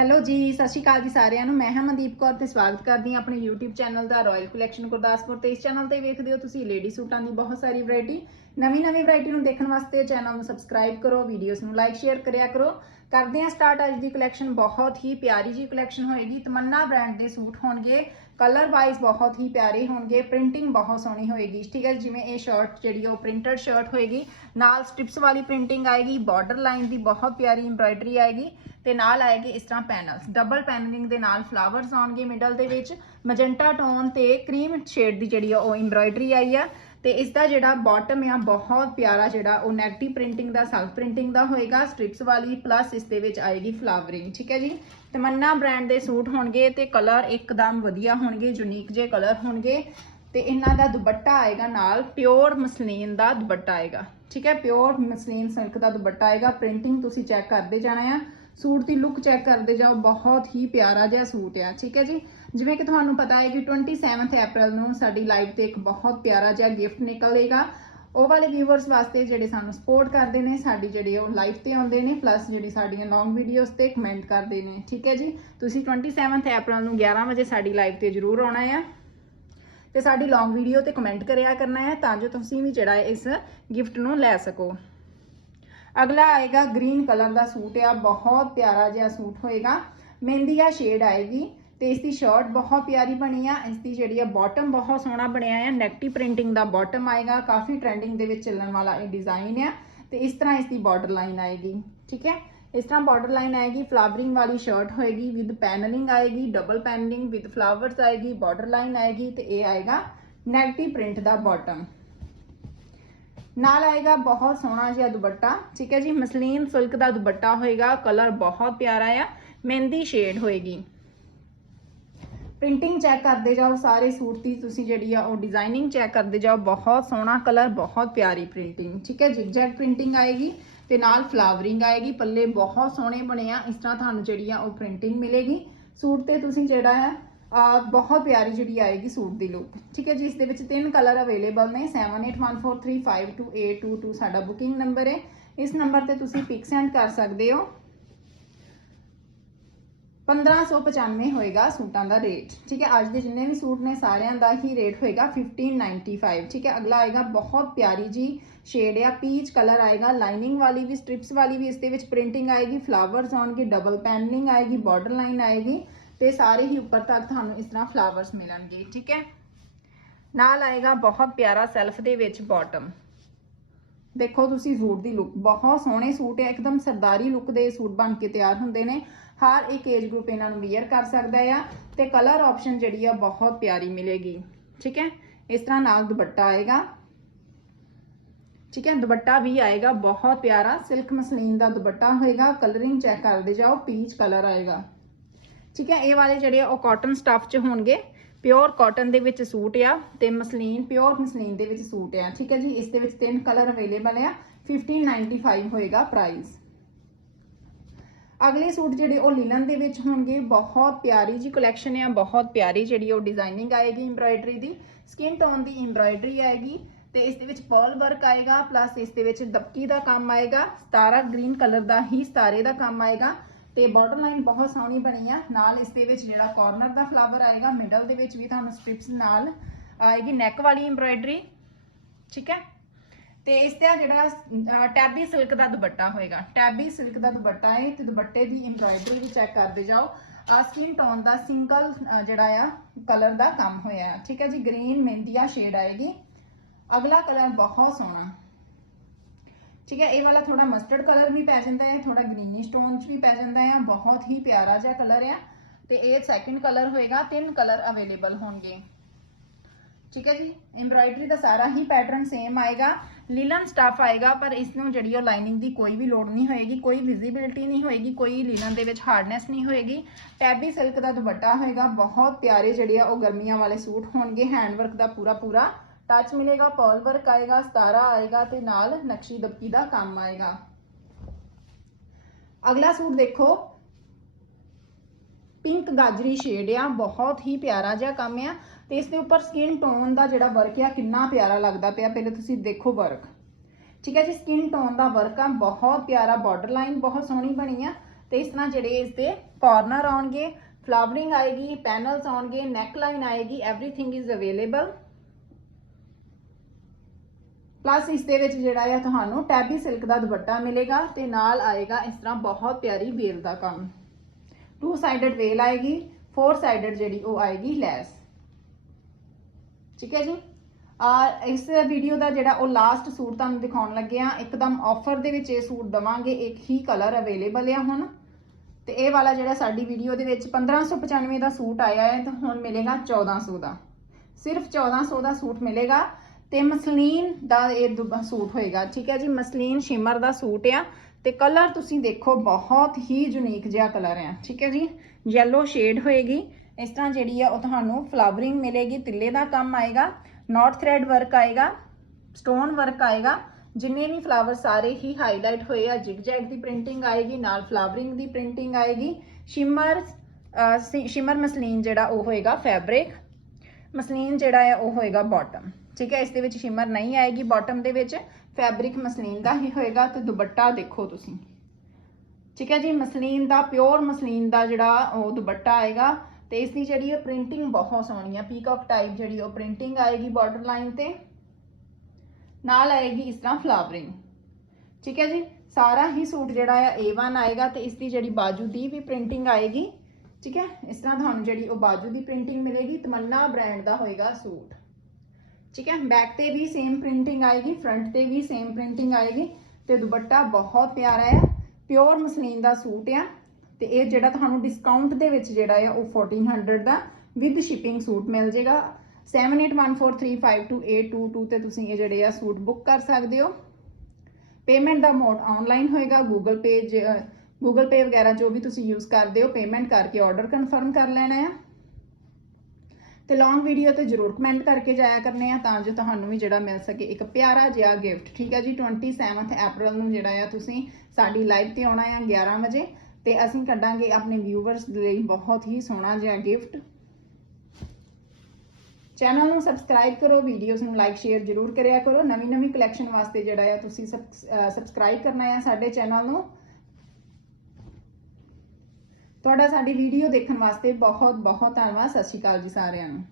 Hello ਜੀ, ਸਤਿ ਸ਼੍ਰੀ ਅਕਾਲ ਜੀ ਸਾਰਿਆਂ ਨੂੰ। ਮੈਂ ਹਾਂ ਮਨਦੀਪ ਕੌਰ ਤੇ ਸਵਾਗਤ ਕਰਦੀ ਹਾਂ ਆਪਣੇ YouTube ਚੈਨਲ ਦਾ ਰਾਇਲ ਕਲੈਕਸ਼ਨ ਗੁਰਦਾਸਪੁਰ ਤੇ। ਇਸ ਚੈਨਲ ਤੇ ਵੇਖਦੇ ਹੋ ਤੁਸੀਂ ਲੇਡੀ ਸੂਟਾਂ ਦੀ ਬਹੁਤ ਸਾਰੀ ਵੈਰਾਈਟੀ ਨਵੀਂ ਨਵੀਂ ਵੈਰਾਈਟੀ ਨੂੰ ਦੇਖਣ ਵਾਸਤੇ ਚੈਨਲ ਨੂੰ ਸਬਸਕ੍ਰਾਈਬ ਕਰੋ ਵੀਡੀਓਜ਼ ਨੂੰ ਲਾਈਕ ਸ਼ੇਅਰ ਕਰਿਆ ਕਰੋ। ਕਰਦੇ ਹਾਂ ਸਟਾਰਟ ਅੱਜ ਦੀ ਕਲੈਕਸ਼ਨ ਬਹੁਤ ਹੀ ਪਿਆਰੀ ਜੀ ਕਲੈਕਸ਼ਨ ਹੋਏਗੀ। ਤਮੰਨਾ ਬ੍ਰਾਂਡ ਦੇ ਸੂਟ ਹੋਣਗੇ। ਕਲਰ ਵਾਈਜ਼ ਬਹੁਤ ਹੀ ਪਿਆਰੇ ਹੋਣਗੇ। ਪ੍ਰਿੰਟਿੰਗ ਬਹੁਤ ਸੋਹਣੀ ਹੋਏਗੀ। ਠੀਕ ਹੈ ਜਿਵੇਂ ਇਹ ਸ਼ਰਟ ਜਿਹੜੀ ਉਹ ਪ੍ਰਿੰਟਡ ਸ਼ਰਟ ਹੋਏਗੀ। ਨਾਲ ਸਟ੍ਰਿਪਸ ਵਾਲੀ ਪ੍ਰਿੰਟਿੰਗ ਆਏਗੀ। ਬਾਰਡਰ ਲਾਈਨ ਦੀ ਬਹੁਤ ਪਿਆਰੀ ਐਮਬ੍ਰਾਇਡਰੀ ਆਏਗੀ। ਤੇ ਨਾਲ ਆਏਗੀ ਇਸ ਤਰ੍ਹਾਂ ਪੈਨਲਸ ਡਬਲ ਪੈਨਲਿੰਗ ਦੇ ਨਾਲ ਫਲਾਵਰਸ ਆਉਣਗੇ ਮਿਡਲ ਦੇ ਵਿੱਚ। ਮਜੈਂਟਾ ਟੋਨ ਤੇ ਕਰੀਮ ਸ਼ੇਡ ਦੀ ਜਿਹੜੀ ਆ ਉਹ ਐਮਬ੍ਰਾਇਡਰੀ ਆਈ ਆ। ਤੇ ਇਸ ਦਾ ਜਿਹੜਾ ਬਾਟਮ ਆ, ਬਹੁਤ ਪਿਆਰਾ ਜਿਹੜਾ ਉਹ ਨੈਗੇਟਿਵ ਪ੍ਰਿੰਟਿੰਗ ਦਾ ਸੈਲਫ ਪ੍ਰਿੰਟਿੰਗ ਦਾ ਹੋਏਗਾ। ਸਟ੍ਰਿਪਸ ਵਾਲੀ ਪਲੱਸ ਇਸ ਦੇ ਵਿੱਚ ਆਏਗੀ ਫਲਾਵਰਿੰਗ ਠੀਕ ਹੈ ਜੀ? ਤਮੰਨਾ ਬ੍ਰਾਂਡ ਦੇ ਸੂਟ ਹੋਣਗੇ ਤੇ ਕਲਰ ਇੱਕਦਮ ਵਧੀਆ ਹੋਣਗੇ ਯੂਨੀਕ ਜੇ ਕਲਰ ਹੋਣਗੇ। ਤੇ ਇਹਨਾਂ ਦਾ ਦੁਪੱਟਾ ਆਏਗਾ ਨਾਲ ਪਿਓਰ ਮਸਲੀਨ ਦਾ ਦੁਪੱਟਾ ਆਏਗਾ। ਠੀਕ ਹੈ? ਪਿਓਰ ਮਸਲੀਨ ਸਿਲਕ ਦਾ ਦੁਪੱਟਾ ਆਏਗਾ। ਪ੍ਰਿੰਟਿੰਗ ਤੁਸੀਂ ਚੈੱਕ ਕਰਦੇ ਜਾਣਾ ਆ। ਸੂਟ ਦੀ ਲੁੱਕ ਚੈੱਕ ਕਰਦੇ ਜਾਓ, ਬਹੁਤ ਹੀ ਪਿਆਰਾ ਜਿਹਾ ਸੂਟ ਆ, ਠੀਕ ਹੈ ਜੀ? ਜਿਵੇਂ ਕਿ ਤੁਹਾਨੂੰ ਪਤਾ ਹੈ ਕਿ 27th ਅਪ੍ਰੈਲ ਨੂੰ ਸਾਡੀ ਲਾਈਵ ਤੇ ਇੱਕ ਬਹੁਤ ਪਿਆਰਾ ਜਿਹਾ ਗਿਫਟ ਨਿਕਲੇਗਾ। ਉਹ ਵਾਲੇ ਵਿਊਵਰਸ ਵਾਸਤੇ ਜਿਹੜੇ ਸਾਨੂੰ ਸਪੋਰਟ ਕਰਦੇ ਨੇ, ਸਾਡੀ ਜਿਹੜੀ ਉਹ ਲਾਈਵ ਤੇ ਆਉਂਦੇ ਨੇ ਪਲੱਸ ਜਿਹੜੀ ਸਾਡੀਆਂ ਲੌਂਗ ਵੀਡੀਓਜ਼ ਤੇ ਕਮੈਂਟ ਕਰਦੇ ਨੇ, ਠੀਕ ਹੈ ਜੀ? ਤੁਸੀਂ 27th ਅਪ੍ਰੈਲ ਨੂੰ 11 ਵਜੇ ਸਾਡੀ ਲਾਈਵ ਤੇ ਜ਼ਰੂਰ ਆਉਣਾ ਹੈ ਤੇ ਸਾਡੀ ਲੌਂਗ ਵੀਡੀਓ ਤੇ ਕਮੈਂਟ ਕਰਿਆ ਕਰਨਾ ਹੈ ਤਾਂ ਜੋ ਤੁਸੀਂ ਵੀ ਜਿਹੜਾ ਇਸ ਗਿਫਟ ਨੂੰ ਲੈ ਸਕੋ। ਅਗਲਾ ਆਏਗਾ ਗ੍ਰੀਨ ਕਲਰ ਦਾ ਸੂਟ ਆ ਬਹੁਤ ਪਿਆਰਾ ਜਿਹਾ ਸੂਟ ਹੋਏਗਾ। ਮਹਿੰਦੀਆ ਸ਼ੇਡ ਆਏਗੀ ਤੇ ਇਸ ਦੀ ਸ਼ਰਟ ਬਹੁਤ ਪਿਆਰੀ ਬਣੀ ਆ। ਇਸ ਦੀ ਜਿਹੜੀ ਆ ਬਾਟਮ ਬਹੁਤ ਸੋਹਣਾ ਬਣਿਆ ਆ। ਨੈਕਟੀ ਪ੍ਰਿੰਟਿੰਗ ਦਾ ਬਾਟਮ ਆਏਗਾ। ਕਾਫੀ ਟ੍ਰੈਂਡਿੰਗ ਦੇ ਵਿੱਚ ਚੱਲਣ ਵਾਲਾ ਇਹ ਡਿਜ਼ਾਈਨ ਆ ਤੇ ਇਸ ਤਰ੍ਹਾਂ ਇਸ ਦੀ ਬਾਰਡਰ ਲਾਈਨ ਆਏਗੀ, ਠੀਕ ਹੈ? ਇਸ ਤਰ੍ਹਾਂ ਬਾਰਡਰ ਲਾਈਨ ਆਏਗੀ ਫਲਾਵਰਿੰਗ ਵਾਲੀ ਸ਼ਰਟ ਹੋਏਗੀ ਵਿਦ ਪੈਨਲਿੰਗ ਆਏਗੀ ਡਬਲ ਪੈਨਲਿੰਗ ਵਿਦ ਫਲਾਵਰਸ ਆਏਗੀ ਬਾਰਡਰ ਲਾਈਨ ਆਏਗੀ ਤੇ ਇਹ ਆਏਗਾ ਨੈਗੇਟਿਵ ਪ੍ਰਿੰਟ ਦਾ ਬਾਟਮ ਨਾਲ ਆਏਗਾ ਬਹੁਤ ਸੋਹਣਾ ਜਿਹਾ ਦੁਪੱਟਾ, ਠੀਕ ਹੈ ਜੀ? ਮਸਲੀਨ ਸਿਲਕ ਦਾ ਦੁਪੱਟਾ ਹੋਏਗਾ ਕਲਰ ਬਹੁਤ ਪਿਆਰਾ ਆ, ਮਹਿੰਦੀ ਸ਼ੇਡ ਹੋਏਗੀ। ਪ੍ਰਿੰਟਿੰਗ ਚੈੱਕ ਕਰਦੇ ਜਾਓ, ਸਾਰੇ ਸੂਟ ਦੀ ਤੁਸੀਂ ਜਿਹੜੀ ਆ ਉਹ ਡਿਜ਼ਾਈਨਿੰਗ ਚੈੱਕ ਕਰਦੇ ਜਾਓ, ਬਹੁਤ ਸੋਹਣਾ ਕਲਰ ਬਹੁਤ ਪਿਆਰੀ ਪ੍ਰਿੰਟਿੰਗ ਠੀਕ ਹੈ ਜਿਗਜੈਗ ਪ੍ਰਿੰਟਿੰਗ ਆਏਗੀ ਤੇ ਨਾਲ ਫਲਾਵਰਿੰਗ ਆਏਗੀ, ਪੱਲੇ ਬਹੁਤ ਸੋਹਣੇ ਬਣੇ ਆ, ਇਸ ਤਰ੍ਹਾਂ ਤੁਹਾਨੂੰ ਜਿਹੜੀ ਆ ਉਹ ਪ੍ਰਿੰਟਿੰਗ ਮਿਲੇਗੀ। ਸੂਟ ਤੇ ਤੁਸੀਂ ਜਿਹੜਾ ਹੈ ਆ, ਬਹੁਤ ਪਿਆਰੀ ਜਿਹੜੀ ਆਏਗੀ ਸੂਟ ਦੀ ਲੁੱਕ ਠੀਕ ਹੈ ਜੀ, ਇਸ ਦੇ ਵਿੱਚ ਤਿੰਨ ਕਲਰ ਅਵੇਲੇਬਲ ਨੇ 7814352822 ਸਾਡਾ ਬੁਕਿੰਗ ਨੰਬਰ ਹੈ। ਇਸ ਨੰਬਰ ਤੇ ਤੁਸੀਂ ਪਿਕ ਸੈਂਡ ਕਰ ਸਕਦੇ ਹੋ। 1595 ਹੋਏਗਾ ਸੂਟਾਂ ਦਾ ਰੇਟ ਠੀਕ ਹੈ, ਅੱਜ ਦੇ ਜਿੰਨੇ ਵੀ ਸੂਟ ਨੇ, ਸਾਰਿਆਂ ਦਾ ਹੀ ਰੇਟ ਹੋਏਗਾ 1595 ਠੀਕ ਹੈ, ਅਗਲਾ ਆਏਗਾ ਬਹੁਤ ਪਿਆਰੀ ਜੀ ਸ਼ੇਡ ਆ ਪੀਚ ਕਲਰ ਆਏਗਾ ਲਾਈਨਿੰਗ ਵਾਲੀ ਵੀ ਸਟ੍ਰਿਪਸ ਵਾਲੀ ਵੀ, ਇਸ ਦੇ ਵਿੱਚ ਪ੍ਰਿੰਟਿੰਗ ਆਏਗੀ ਫਲਾਵਰਸ ਆਉਣਗੇ ਡਬਲ ਪੈਨਲਿੰਗ ਆਏਗੀ ਬਾਰਡਰ ਲਾਈਨ ਆਏਗੀ। ਤੇ ਸਾਰੇ ਹੀ ਉੱਪਰ ਤੱਕ ਤੁਹਾਨੂੰ ਇਸ ਤਰ੍ਹਾਂ ਫਲਾਵਰਸ ਮਿਲਣਗੇ, ਠੀਕ ਹੈ? ਨਾਲ ਆਏਗਾ ਬਹੁਤ ਪਿਆਰਾ ਸੈਲਫ ਦੇ ਵਿੱਚ ਬਾਟਮ ਦੇਖੋ, ਤੁਸੀਂ ਸੂਟ ਦੀ ਲੁੱਕ ਬਹੁਤ ਸੋਹਣੇ ਸੂਟ ਹੈ, ਇੱਕਦਮ ਸਰਦਾਰੀ ਲੁੱਕ ਦੇ ਸੂਟ ਬਣ ਕੇ ਤਿਆਰ ਹੁੰਦੇ ਨੇ। ਹਰ ਇੱਕ ਏਜ ਗਰੁੱਪ ਇਹਨਾਂ ਨੂੰ ਵੇਅਰ ਕਰ ਸਕਦਾ ਆ ਤੇ ਕਲਰ ਆਪਸ਼ਨ ਜਿਹੜੀ ਆ, ਬਹੁਤ ਪਿਆਰੀ ਮਿਲੇਗੀ, ਠੀਕ ਹੈ? ਇਸ ਤਰ੍ਹਾਂ ਨਾਲ ਦੁਪੱਟਾ ਆਏਗਾ, ਠੀਕ ਹੈ? ਦੁਪੱਟਾ ਵੀ ਆਏਗਾ, ਬਹੁਤ ਪਿਆਰਾ। ਸਿਲਕ ਮਸਲੀਨ ਦਾ ਦੁਪੱਟਾ ਹੋਏਗਾ ਕਲਰਿੰਗ ਚੈੱਕ ਕਰਦੇ ਜਾਓ ਪੀਚ ਕਲਰ ਆਏਗਾ। ਠੀਕ ਹੈ, ਇਹ ਵਾਲੇ ਜਿਹੜੇ ਆ, ਉਹ ਕਾਟਨ ਸਟਫ ਚ ਹੋਣਗੇ। ਪਿਓਰ ਕਾਟਨ ਦੇ ਵਿੱਚ ਸੂਟ ਆ ਤੇ ਮਸਲੀਨ ਪਿਓਰ ਮਸਲੀਨ ਦੇ ਵਿੱਚ ਸੂਟ ਆ। ਠੀਕ ਹੈ ਜੀ, ਇਸ ਦੇ ਵਿੱਚ ਤਿੰਨ ਕਲਰ ਅਵੇਲੇਬਲ ਆ। 1595 ਹੋਏਗਾ ਪ੍ਰਾਈਸ ਅਗਲੇ ਸੂਟ ਜਿਹੜੇ ਉਹ ਲਿਨਨ ਦੇ ਵਿੱਚ ਹੋਣਗੇ। ਬਹੁਤ ਪਿਆਰੀ ਜੀ ਕਲੈਕਸ਼ਨ ਆ, ਬਹੁਤ ਪਿਆਰੀ ਜਿਹੜੀ ਉਹ ਡਿਜ਼ਾਈਨਿੰਗ ਆਏਗੀ ਐਮਬ੍ਰਾਇਡਰੀ ਦੀ। ਸਕਿਨ ਟੋਨ ਦੀ ਐਮਬ੍ਰਾਇਡਰੀ ਆਏਗੀ ਤੇ ਇਸ ਦੇ ਵਿੱਚ ਪਰਲ ਵਰਕ ਆਏਗਾ ਪਲੱਸ ਇਸ ਦੇ ਵਿੱਚ ਦਬਕੀ ਦਾ ਕੰਮ ਆਏਗਾ। ਸਤਾਰਾ ਗ੍ਰੀਨ ਕਲਰ ਦਾ ਹੀ ਸਤਾਰੇ ਦਾ ਕੰਮ ਆਏਗਾ। ਤੇ ਬਾਰਡਰ ਲਾਈਨ ਬਹੁਤ ਸੋਹਣੀ ਬਣੀ ਆ। ਨਾਲ ਇਸ ਦੇ ਵਿੱਚ ਜਿਹੜਾ ਕਾਰਨਰ ਦਾ ਫਲਾਵਰ ਆਏਗਾ ਮਿਡਲ ਦੇ ਵਿੱਚ ਵੀ ਤੁਹਾਨੂੰ ਸਟ੍ਰਿਪਸ ਨਾਲ ਆਏਗੀ ਨੈਕ ਵਾਲੀ ਐਮਬ੍ਰਾਇਡਰੀ ਠੀਕ ਹੈ? ਤੇ ਇਸ ਤੇ ਜਿਹੜਾ ਟੈਬੀ ਸਿਲਕ ਦਾ ਦੁਪੱਟਾ ਹੋਏਗਾ। ਟੈਬੀ ਸਿਲਕ ਦਾ ਦੁਪੱਟਾ ਹੈ, ਤੇ ਦੁਪੱਟੇ ਦੀ ਐਮਬ੍ਰਾਇਡਰੀ ਵੀ ਚੈੱਕ ਕਰਦੇ ਜਾਓ। ਆ ਸਕਿਨ ਟੋਨ ਦਾ ਸਿੰਗਲ ਜਿਹੜਾ ਆ ਕਲਰ ਦਾ ਕੰਮ ਹੋਇਆ। ਹੈ ਠੀਕ ਹੈ ਜੀ ਗ੍ਰੀਨ ਮਹਿੰਦੀਆ ਸ਼ੇਡ ਆਏਗੀ। ਅਗਲਾ ਕਲਰ ਬਹੁਤ ਸੋਹਣਾ। ਠੀਕ ਹੈ, ਇਹ ਵਾਲਾ ਥੋੜਾ ਮਸਟਰਡ ਕਲਰ ਵੀ ਪੈ ਜਾਂਦਾ ਹੈ ਥੋੜਾ ਗ੍ਰੀਨਿਸ਼ ਟੋਨ ਚ ਵੀ ਪੈ ਜਾਂਦਾ ਹੈ, ਬਹੁਤ ਹੀ ਪਿਆਰਾ ਜਿਹਾ ਕਲਰ ਹੈ ਤੇ ਇਹ ਸੈਕਿੰਡ ਕਲਰ ਹੋਏਗਾ, ਤਿੰਨ ਕਲਰ ਅਵੇਲੇਬਲ ਹੋਣਗੇ। ਠੀਕ ਹੈ ਜੀ ਐਮਬ੍ਰਾਇਡਰੀ ਦਾ ਸਾਰਾ ਹੀ ਪੈਟਰਨ ਸੇਮ ਆਏਗਾ। ਲੀਲਨ ਸਟਫ ਆਏਗਾ, ਪਰ ਇਸ ਨੂੰ ਜਿਹੜੀ ਉਹ ਲਾਈਨਿੰਗ ਦੀ ਕੋਈ ਵੀ ਲੋੜ ਨਹੀਂ ਹੋਏਗੀ, ਕੋਈ ਵਿਜ਼ਿਬਿਲਟੀ ਨਹੀਂ ਹੋਏਗੀ, ਕੋਈ ਲੀਲਨ ਦੇ ਵਿੱਚ ਹਾਰਡਨੈਸ ਨਹੀਂ ਹੋਏਗੀ। ਟੈਬੀ ਸਿਲਕ ਦਾ ਦੁਪੱਟਾ ਹੋਏਗਾ, ਬਹੁਤ ਪਿਆਰੇ ਜਿਹੜੇ ਆ ਉਹ ਗਰਮੀਆਂ ਵਾਲੇ ਸੂਟ ਹੋਣਗੇ ਹੈਂਡਵਰਕ ਦਾ ਪੂਰਾ ਪੂਰਾ ਟੱਚ ਮਿਲੇਗਾ ਪਰਲ ਵਰਕ ਆਏਗਾ ਸਤਾਰਾ ਆਏਗਾ ਤੇ ਨਾਲ ਨਕਸ਼ੀ ਦਬਕੀ ਦਾ ਕੰਮ ਆਏਗਾ ਅਗਲਾ ਸੂਟ ਦੇਖੋ ਪਿੰਕ ਗਾਜਰੀ ਸ਼ੇਡ ਆ ਬਹੁਤ ਹੀ ਪਿਆਰਾ ਜਿਹਾ ਕੰਮ ਆ ਤੇ ਇਸ ਦੇ ਉੱਪਰ ਸਕਿਨ ਟੋਨ ਦਾ ਜਿਹੜਾ ਵਰਕ ਆ ਕਿੰਨਾ ਪਿਆਰਾ ਲੱਗਦਾ ਪਿਆ ਪਹਿਲੇ ਤੁਸੀਂ ਦੇਖੋ ਵਰਕ ਠੀਕ ਹੈ ਜੀ ਸਕਿਨ ਟੋਨ ਦਾ ਵਰਕ ਆ ਬਹੁਤ ਪਿਆਰਾ ਬਾਰਡਰ ਲਾਈਨ ਬਹੁਤ ਸੋਹਣੀ ਬਣੀ ਆ ਤੇ ਇਸ ਤਰ੍ਹਾਂ ਜਿਹੜੇ ਇਸ ਦੇ ਕਾਰਨਰ ਆਉਣਗੇ ਫਲਾਵਰਿੰਗ ਆਏਗੀ ਪੈਨਲਸ ਆਉਣਗੇ ਨੈਕ ਲਾਈਨ ਆਏਗੀ एवरीथिंग ਇਜ਼ ਅਵੇਲੇਬਲ ਪਲੱਸ ਇਸ ਦੇ ਵਿੱਚ ਜਿਹੜਾ ਆ ਤੁਹਾਨੂੰ ਟੈਬੀ ਸਿਲਕ ਦਾ ਦੁਪੱਟਾ ਮਿਲੇਗਾ ਤੇ ਨਾਲ ਆਏਗਾ ਇਸ ਤਰ੍ਹਾਂ ਬਹੁਤ ਪਿਆਰੀ ਵੇਲ ਦਾ ਕੰਮ। ਟੂ ਸਾਈਡਡ ਵੇਲ ਆਏਗੀ ਫੋਰ ਸਾਈਡਡ ਜਿਹੜੀ ਉਹ ਆਏਗੀ ਲੈਸ। ਠੀਕ ਹੈ ਜੀ? ਆ ਇਸ ਵੀਡੀਓ ਦਾ ਜਿਹੜਾ ਉਹ ਲਾਸਟ ਸੂਟ ਤੁਹਾਨੂੰ ਦਿਖਾਉਣ ਲੱਗੇ ਆ ਇੱਕਦਮ ਆਫਰ ਦੇ ਵਿੱਚ ਇਹ ਸੂਟ ਦਵਾਂਗੇ। ਇੱਕ ਹੀ ਕਲਰ ਅਵੇਲੇਬਲ ਆ ਹੁਣ। ਤੇ ਇਹ ਵਾਲਾ ਜਿਹੜਾ ਸਾਡੀ ਵੀਡੀਓ ਦੇ ਵਿੱਚ 1595 ਦਾ ਸੂਟ ਆਇਆ ਹੈ ਤਾਂ ਹੁਣ ਮਿਲੇਗਾ 1400 ਦਾ। ਸਿਰਫ 1400 ਦਾ ਸੂਟ ਮਿਲੇਗਾ। ਤੇ ਮਸਲੀਨ ਦਾ ਇਹ ਦੁ- ਸੂਟ ਹੋਏਗਾ। ਠੀਕ ਹੈ ਜੀ, ਮਸਲੀਨ ਸ਼ਿਮਰ ਦਾ ਸੂਟ ਆ ਤੇ ਕਲਰ ਤੁਸੀਂ ਦੇਖੋ, ਬਹੁਤ ਹੀ ਯੂਨੀਕ ਜਿਹਾ ਕਲਰ ਆ। ਠੀਕ ਹੈ ਜੀ ਯੈਲੋ ਸ਼ੇਡ ਹੋਏਗੀ। ਇਸ ਤਰ੍ਹਾਂ ਜਿਹੜੀ ਆ ਉਹ ਤੁਹਾਨੂੰ ਫਲਾਵਰਿੰਗ ਮਿਲੇਗੀ, ਤਿੱਲੇ ਦਾ ਕੰਮ ਆਏਗਾ ਨਾਟ ਥ੍ਰੈਡ ਵਰਕ ਆਏਗਾ ਸਟੋਨ ਵਰਕ ਆਏਗਾ। ਜਿੰਨੇ ਵੀ ਫਲਾਵਰ ਸਾਰੇ ਹੀ ਹਾਈਲਾਈਟ ਹੋਏ ਆ ਜਿਗਜੈਗ ਦੀ ਪ੍ਰਿੰਟਿੰਗ ਆਏਗੀ, ਨਾਲ ਫਲਾਵਰਿੰਗ ਦੀ ਪ੍ਰਿੰਟਿੰਗ ਆਏਗੀ। ਸ਼ਿਮਰ ਸੀ- ਸ਼ਿਮਰ ਮਸਲੀਨ ਜਿਹੜਾ ਉਹ ਹੋਏਗਾ ਫੈਬਰਿਕ ਮਸਲੀਨ ਜਿਹੜਾ ਹੈ ਉਹ ਹੋਏਗਾ ਬਾਟਮ ਠੀਕ ਹੈ, ਇਸ ਦੇ ਵਿੱਚ ਸ਼ਿਮਰ ਨਹੀਂ ਆਏਗੀ ਬਾਟਮ ਦੇ ਵਿੱਚ ਫੈਬਰਿਕ ਮਸਲੀਨ ਦਾ ਹੀ ਹੋਏਗਾ ਤੇ ਦੁਪੱਟਾ ਦੇਖੋ ਤੁਸੀਂ। ਠੀਕ ਹੈ ਜੀ, ਮਸਲੀਨ ਦਾ ਪਿਓਰ ਮਸਲੀਨ ਦਾ ਜਿਹੜਾ ਉਹ ਦੁਪੱਟਾ ਆਏਗਾ ਤੇ ਇਸ ਦੀ ਜਿਹੜੀ ਪ੍ਰਿੰਟਿੰਗ ਬਹੁਤ ਸੋਹਣੀ ਆ ਪੀਕਾਕ ਟਾਈਪ ਜਿਹੜੀ ਉਹ ਪ੍ਰਿੰਟਿੰਗ ਆਏਗੀ ਬਾਰਡਰ ਲਾਈਨ ਤੇ। ਨਾਲ ਆਏਗੀ ਇਸ ਤਰ੍ਹਾਂ ਫਲਾਵਰਿੰਗ ਠੀਕ ਹੈ ਜੀ, ਸਾਰਾ ਹੀ ਸੂਟ ਜਿਹੜਾ ਆ A1 ਆਏਗਾ ਤੇ ਇਸ ਦੀ ਜਿਹੜੀ ਬਾਜੂ ਦੀ ਵੀ ਪ੍ਰਿੰਟਿੰਗ ਆਏਗੀ। ਠੀਕ ਹੈ, ਇਸ ਤਰ੍ਹਾਂ ਤੁਹਾਨੂੰ ਜਿਹੜੀ ਉਹ ਬਾਜੂ ਦੀ ਪ੍ਰਿੰਟਿੰਗ ਮਿਲੇਗੀ, ਤਮੰਨਾ ਬ੍ਰਾਂਡ ਦਾ ਹੋਏਗਾ ਸੂਟ। ਠੀਕ ਹੈ ਬੈਕ ਤੇ ਵੀ ਸੇਮ ਪ੍ਰਿੰਟਿੰਗ ਆਏਗੀ ਫਰੰਟ ਤੇ ਵੀ ਸੇਮ ਪ੍ਰਿੰਟਿੰਗ ਆਏਗੀ ਤੇ ਦੁਪੱਟਾ ਬਹੁਤ ਪਿਆਰਾ ਆ ਪਿਓਰ ਮਸਲੀਨ ਦਾ ਸੂਟ ਆ ਤੇ ਇਹ ਜਿਹੜਾ ਤੁਹਾਨੂੰ ਡਿਸਕਾਊਂਟ ਦੇ ਵਿੱਚ ਜਿਹੜਾ ਆ ਉਹ 1400 ਦਾ ਵਿਦ ਸ਼ਿਪਿੰਗ ਸੂਟ ਮਿਲ ਜਾਏਗਾ 7814352822 ਤੇ ਤੁਸੀਂ ਇਹ ਜਿਹੜੇ ਆ ਸੂਟ ਬੁੱਕ ਕਰ ਸਕਦੇ ਹੋ ਪੇਮੈਂਟ ਦਾ ਮੋਡ ਆਨਲਾਈਨ ਹੋਏਗਾ ਗੂਗਲ ਪੇ ਗੂਗਲ ਪੇ ਵਗੈਰਾ ਜੋ ਵੀ ਤੁਸੀਂ ਯੂਜ਼ ਕਰਦੇ ਹੋ ਪੇਮੈਂਟ ਕਰਕੇ ਆਰਡਰ ਕਨਫਰਮ ਕਰ ਲੈਣਾ ਆ ਤੇ ਲੌਂਗ ਵੀਡੀਓ ਤੇ ਜਰੂਰ ਕਮੈਂਟ ਕਰਕੇ ਜਾਇਆ ਕਰਨੇ ਆ ਤਾਂ ਜੋ ਤੁਹਾਨੂੰ ਵੀ ਜਿਹੜਾ ਮਿਲ ਸਕੇ ਇੱਕ ਪਿਆਰਾ ਜਿਹਾ ਗਿਫਟ ਠੀਕ ਹੈ ਜੀ? 27th ਅਪ੍ਰੈਲ ਨੂੰ ਜਿਹੜਾ ਆ ਤੁਸੀਂ ਸਾਡੀ ਲਾਈਵ ਤੇ ਆਉਣਾ ਆ 11 ਵਜੇ ਤੇ ਅਸੀਂ ਕੱਢਾਂਗੇ ਆਪਣੇ ਵਿਊਵਰਸ ਲਈ ਬਹੁਤ ਹੀ ਸੋਹਣਾ ਜਿਹਾ ਗਿਫਟ ਚੈਨਲ ਨੂੰ ਸਬਸਕ੍ਰਾਈਬ ਕਰੋ ਵੀਡੀਓਜ਼ ਨੂੰ ਲਾਈਕ ਸ਼ੇਅਰ ਜਰੂਰ ਕਰਿਆ ਕਰੋ। ਨਵੀਂ ਨਵੀਂ ਕਲੈਕਸ਼ਨ ਵਾਸਤੇ ਜਿਹੜਾ ਆ ਤੁਸੀਂ ਸਬਸਕ੍ਰਾਈਬ ਕਰਨਾ ਆ ਸਾਡੇ ਚੈਨਲ ਨੂੰ। ਤੁਹਾਡਾ ਸਾਡੀ ਵੀਡੀਓ ਦੇਖਣ ਵਾਸਤੇ ਬਹੁਤ ਬਹੁਤ ਧੰਨਵਾਦ। ਸਤਿ ਸ਼੍ਰੀ ਅਕਾਲ ਜੀ ਸਾਰਿਆਂ ਨੂੰ।